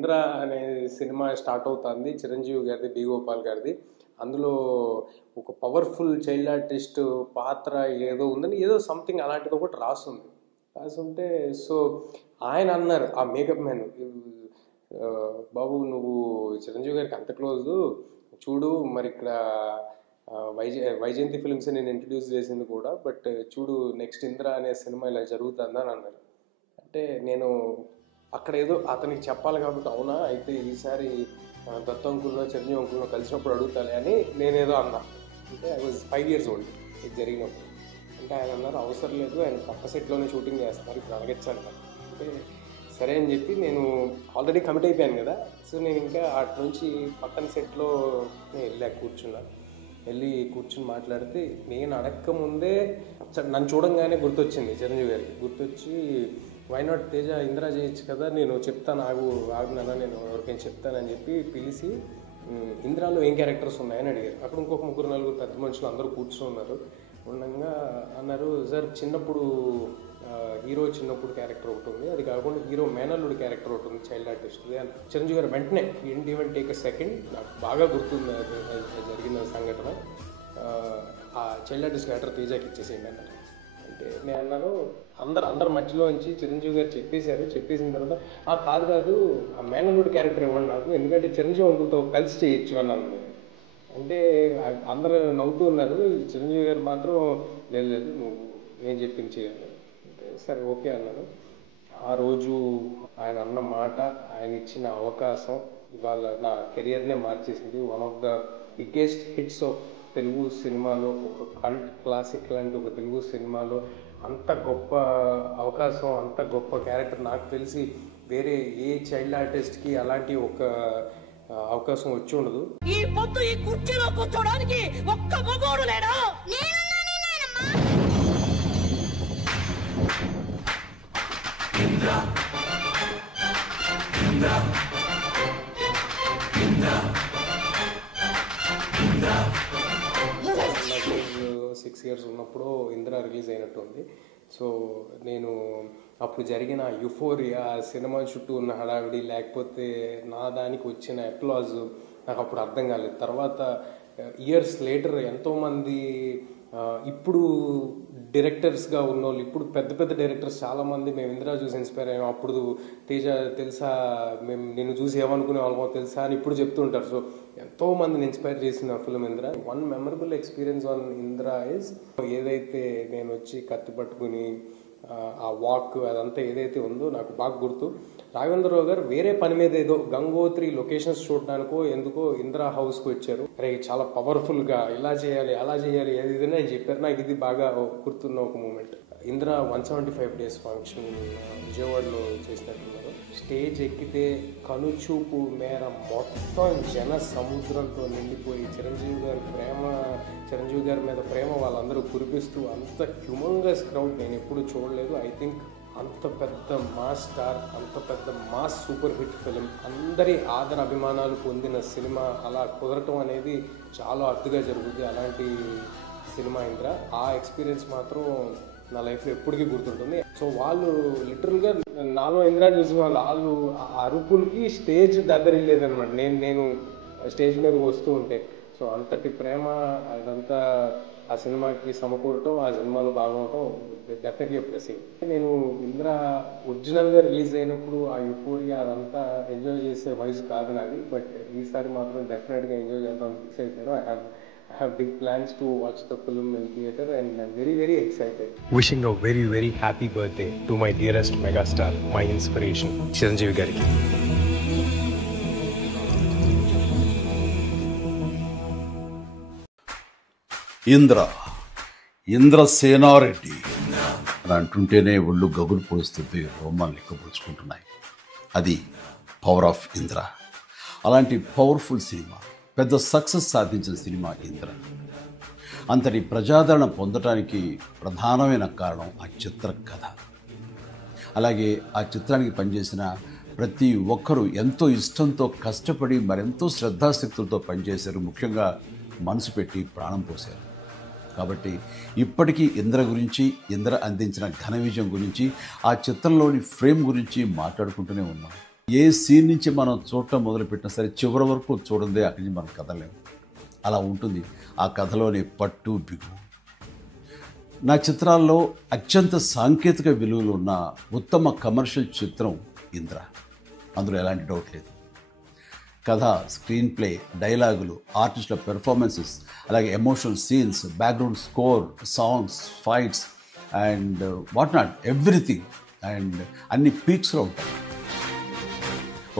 ఇంద్ర అనే cinema start అవుతుంది, చిరంజీవి గారిది, బి గోపాల్ గారిది. అందులో ఒక పవర్ఫుల్ చైల్డ్ ఆర్టిస్ట్ పాత్ర ఏదో ఉందని, ఏదో సంథింగ్ అలాంటిది ఒకటి రాసుంటే సో ఆయన అన్నారు, ఆ మేకప్ మ్యాన్, బాబు నువ్వు చిరంజీవి గారికి అంత క్లోజు, చూడు మరి ఇక్కడ వైజయంతి ఫిల్మ్స్ నేను ఇంట్రడ్యూస్ చేసింది కూడా, బట్ చూడు నెక్స్ట్ ఇంద్ర అనే సినిమా ఇలా జరుగుతుందని అన్నారు. అంటే నేను అక్కడ ఏదో అతనికి చెప్పాలి కాబట్టి, అవునా అయితే ఈసారి దత్త అంకుల్లో చిరంజీవి అంకుల్లో కలిసినప్పుడు అడుగుతానే అని నేనేదో అన్నా. అంటే ఐ వాజ్ 5 years old ఇది జరిగినప్పుడు. అంటే ఆయన అన్నారు అవసరం లేదు, ఆయన పక్క సెట్లోనే షూటింగ్ చేస్తున్నారు, ఇప్పుడు అడగచ్చాను. అంటే సరే అని చెప్పి నేను ఆల్రెడీ కమిట్ అయిపోయాను కదా, సో నేను ఇంకా అటు నుంచి పక్కన సెట్లో వెళ్ళి కూర్చుని మాట్లాడితే, నేను అడక్క ముందే నన్ను చూడంగానే గుర్తొచ్చింది చిరంజీవి గారికి. గుర్తొచ్చి వై నాట్ తేజ ఇంద్ర చేయొచ్చు కదా, నేను చెప్తాను ఆగునదా, నేను ఎవరికైనా చెప్తానని చెప్పి పిలిచి ఇంద్రాలో ఏం క్యారెక్టర్స్ ఉన్నాయని అడిగారు. అక్కడ ఇంకొక 3-4 పెద్ద మనుషులు అందరూ కూర్చొని ఉండగా అన్నారు, సార్ చిన్నప్పుడు హీరో చిన్నప్పుడు క్యారెక్టర్ ఒకటి ఉంది, అది కాకుండా హీరో మేనల్లుడి క్యారెక్టర్ ఒకటి ఉంది చైల్డ్ ఆర్టిస్ట్. చిరంజీవి గారు వెంటనే ఏంటి ఈవెన్ టేక్ ఎ సెకండ్, నాకు బాగా గుర్తుంది జరిగిన సంఘటన, ఆ చైల్డ్ ఆర్టిస్ట్ క్యారెక్టర్ తేజాకి ఇచ్చేసేయండి అన్నారు. అంటే నేను అన్నాను, అందరి మధ్యలో నుంచి చిరంజీవి గారు చెప్పేసిన తర్వాత కాదు ఆ మేనల్లుడి క్యారెక్టర్ ఇవ్వండి నాకు, ఎందుకంటే చిరంజీవి అంకుల్తో కలిసి చేయొచ్చు అన్నాను. అంటే అందరూ నవ్వుతూ ఉన్నారు, చిరంజీవి గారు మాత్రం లేదు నువ్వు నేను చెప్పింది చేయాలి. అంటే సరే ఓకే అన్నాను. ఆ రోజు ఆయన అన్న మాట, ఆయన ఇచ్చిన అవకాశం ఇవాళ నా కెరియర్నే మార్చేసింది. One of the biggest hits of Telugu సినిమాలో, ఒక కల్ట్ క్లాసిక్ లాంటి ఒక తెలుగు సినిమాలో అంత గొప్ప అవకాశం, అంత గొప్ప క్యారెక్టర్ నాకు తెలిసి వేరే ఏ చైల్డ్ ఆర్టిస్ట్కి అలాంటి ఒక అవకాశం వచ్చి ఉండదు. ఈ పొద్దు ఈ కుర్చీలో కూర్చోడానికి ఒక్క మగోడు లేడా? నాకు 6 years ఉన్నప్పుడు ఇంద్ర రిలీజ్ అయినట్టుంది. సో నేను అప్పుడు జరిగిన యుఫోరియా, సినిమా చుట్టూ ఉన్న హడావిడి, లేకపోతే నా దానికి వచ్చిన అప్లాజ్ నాకు అప్పుడు అర్థం కాలేదు. తర్వాత ఇయర్స్ లేటర్ ఎంతోమంది ఇప్పుడు డైరెక్టర్స్గా ఉన్నోళ్ళు, ఇప్పుడు పెద్ద పెద్ద డైరెక్టర్స్ చాలామంది మేము ఇంద్ర చూసి ఇన్స్పైర్ అయ్యాం, అప్పుడు తేజ తెలుసా, మేము నిన్ను చూసి ఏమనుకునే వాళ్ళమో తెలుసా అని ఇప్పుడు చెప్తుంటారు. సో ఎంతోమందిని ఇన్స్పైర్ చేసిన film Indra. One memorable experience on Indra is, ఏదైతే నేను వచ్చి కత్తి పట్టుకుని ఆ వాక్ అదంతా ఏదైతే ఉందో నాకు బాగా గుర్తు. రాఘవేంద్రరావు గారు వేరే పని మీద ఏదో గంగోత్రి లొకేషన్స్ చూడడానికో ఎందుకో ఇంద్ర హౌస్కి వచ్చారు. అరే చాలా పవర్ఫుల్గా ఇలా చేయాలి అలా చేయాలి ఏదైనా అని చెప్పారు. నాకు ఇది బాగా గుర్తున్న ఒక మూమెంట్. ఇంద్ర 175 days ఫంక్షన్ విజయవాడలో చేసినట్టున్నారు. స్టేజ్ ఎక్కితే కనుచూపు మేర మొత్తం జన సముద్రంతో నిండిపోయి చిరంజీవి గారి మీద ప్రేమ వాళ్ళందరూ కురిపిస్తూ అంత హ్యూమంగస్ క్రౌడ్ నేను ఎప్పుడు చూడలేదు. ఐ థింక్ అంత పెద్ద మాస్ స్టార్, అంత పెద్ద మాస్ సూపర్ హిట్ ఫిలిం, అందరి ఆదర అభిమానాలు పొందిన సినిమా అలా కుదరటం అనేది చాలా అరుదుగా జరుగుతుంది. అలాంటి సినిమా ఇంద్ర. ఆ ఎక్స్పీరియన్స్ మాత్రం నా లైఫ్లో ఎప్పటికీ గుర్తుంటుంది. సో వాళ్ళు లిటరల్గా నాలో ఇంద్ర చూసిన వాళ్ళు అరుపులకి స్టేజ్ దగ్గరలేదనమాట. నేను స్టేజ్ మీద వస్తూ ఉంటే, సో అంతటి ప్రేమ అదంతా ఆ సినిమాకి సమకూడటం, ఆ సినిమాలో భాగమవటం డెఫినెట్లీ ప్లెస్సింగ్. నేను ఇంద్ర ఒరిజినల్గా రిలీజ్ అయినప్పుడు ఆ యూఫోరియా అదంతా ఎంజాయ్ చేసే వయసు కాదు నాది, బట్ ఈసారి మాత్రం డెఫినెట్గా ఎంజాయ్ చేద్దాం ఫిక్స్ అయిపోయాను. I have big plans to watch the film in theatre and I'm very, very excited. Wishing a very, very happy birthday to my dearest megastar, my inspiration, Chiranjeevi Gariki. Indrasena Reddy అని అంటుంటేనే ఒళ్ళు గగులు పొడుస్తుంది, రోమాలు లెక్కపరుచుకుంటున్నాయి. అది power of Indra. అలాంటి powerful cinema, పెద్ద success సాధించిన cinema Indra. అంతటి ప్రజాదరణ పొందటానికి ప్రధానమైన కారణం ఆ చిత్ర కథ. అలాగే ఆ చిత్రానికి పనిచేసిన ప్రతి ఒక్కరూ ఎంతో ఇష్టంతో కష్టపడి మరెంతో శ్రద్ధాశక్తులతో పనిచేశారు. ముఖ్యంగా మనసు పెట్టి ప్రాణం పోశారు. కాబట్టి ఇప్పటికీ ఇంద్ర గురించి, ఇంద్ర అందించిన ఘన విజయం గురించి, ఆ చిత్రంలోని ఫ్రేమ్ గురించి మాట్లాడుకుంటూనే ఉన్నాం. ఏ సీన్ నుంచి మనం చూడటం మొదలుపెట్టినా సరే చివరి వరకు చూడందే అక్కడి నుంచి మనం కదలేము. అలా ఉంటుంది ఆ కథలోని పట్టు బిగు. నా చిత్రాల్లో అత్యంత సాంకేతిక విలువలు ఉన్న ఉత్తమ కమర్షియల్ చిత్రం ఇంద్ర. అందులో ఎలాంటి డౌట్ లేదు. కథ, స్క్రీన్ ప్లే, డైలాగులు, ఆర్టిస్టుల పెర్ఫార్మెన్సెస్, అలాగే emotional scenes, background score, songs, fights and what not, everything. And అన్ని పీక్స్లో ఉంటాయి.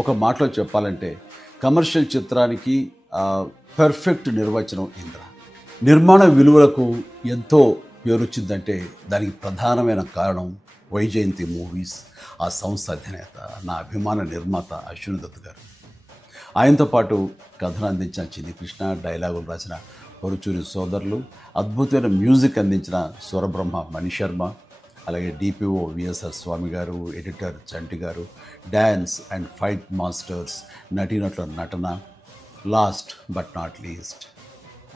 ఒక మాటలో చెప్పాలంటే కమర్షియల్ చిత్రానికి పర్ఫెక్ట్ నిర్వచనం ఇంద్ర. నిర్మాణ విలువలకు ఎంతో పేరొచ్చిందంటే దానికి ప్రధానమైన కారణం వైజయంతి మూవీస్, ఆ సంస్థ అధినేత, నా అభిమాన నిర్మాత అశ్విని దత్ గారు. ఆయనతో పాటు కథను అందించిన చిన్ని కృష్ణ, డైలాగులు రాసిన పరుచూరి సోదరులు, అద్భుతమైన మ్యూజిక్ అందించిన స్వరబ్రహ్మ మణిశర్మ, అలాగే డిపిఓ విఎస్ఆర్ స్వామి గారు, ఎడిటర్ చంటి గారు, డ్యాన్స్ అండ్ ఫైట్ మాస్టర్స్, నటీనటుల నటన, లాస్ట్ బట్ నాట్ లీస్ట్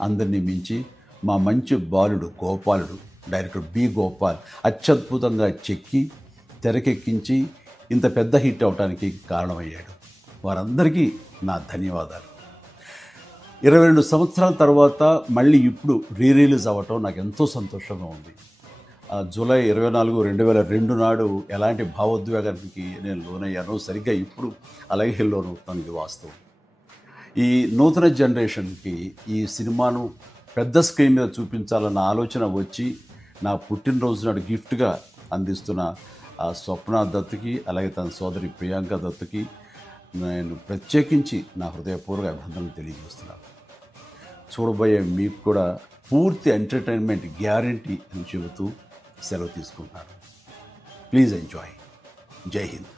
అందరినీ మించి మా మంచి బాలుడు గోపాలుడు, డైరెక్టర్ బి గోపాల్ అత్యద్భుతంగా చెక్కి తెరకెక్కించి ఇంత పెద్ద హిట్ అవడానికి కారణమయ్యాడు. వారందరికీ నా ధన్యవాదాలు. 22 సంవత్సరాల తర్వాత మళ్ళీ ఇప్పుడు రిలీజ్ అవ్వటం నాకు ఎంతో సంతోషంగా ఉంది. జూలై 24, 2002 నాడు ఎలాంటి భావోద్వేగానికి నేను లోనయ్యానో సరిగ్గా ఇప్పుడు అలాగే లోనవుతాను. ఇది వాస్తవం. ఈ నూతన జనరేషన్కి ఈ సినిమాను పెద్ద స్క్రీన్ మీద చూపించాలన్న ఆలోచన వచ్చి నా పుట్టినరోజు నాడు గిఫ్ట్గా అందిస్తున్న స్వప్న దత్తుకి, అలాగే తన సోదరి ప్రియాంక దత్తుకి నేను ప్రత్యేకించి నా హృదయపూర్వక అభినందనలు తెలియజేస్తున్నాను. చూడబోయే మీకు కూడా పూర్తి ఎంటర్టైన్మెంట్ గ్యారంటీ అని చెబుతూ సెలవు తీసుకుంటున్నాను. Please enjoy. జై హింద్.